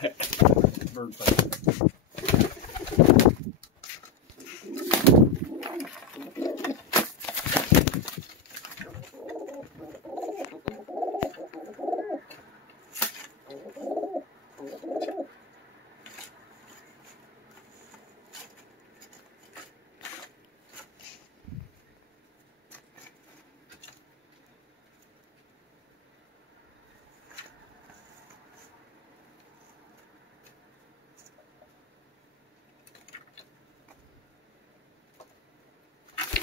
Bird fight.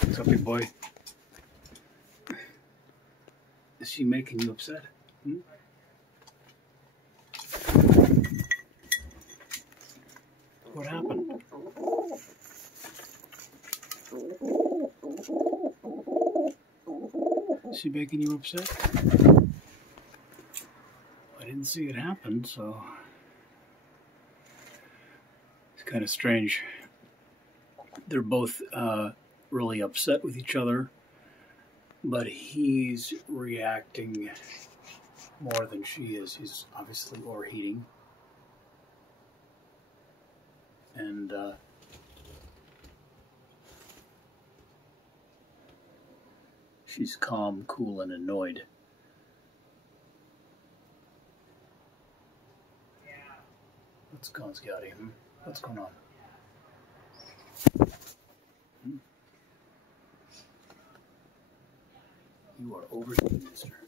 What's up, big boy? Is she making you upset? Hmm? What happened? Is she making you upset? I didn't see it happen, so it's kind of strange. They're both really upset with each other, but he's reacting more than she is. He's obviously overheating. And she's calm, cool, and annoyed. What's going on, Scouty? What's going on? You are overheating, mister.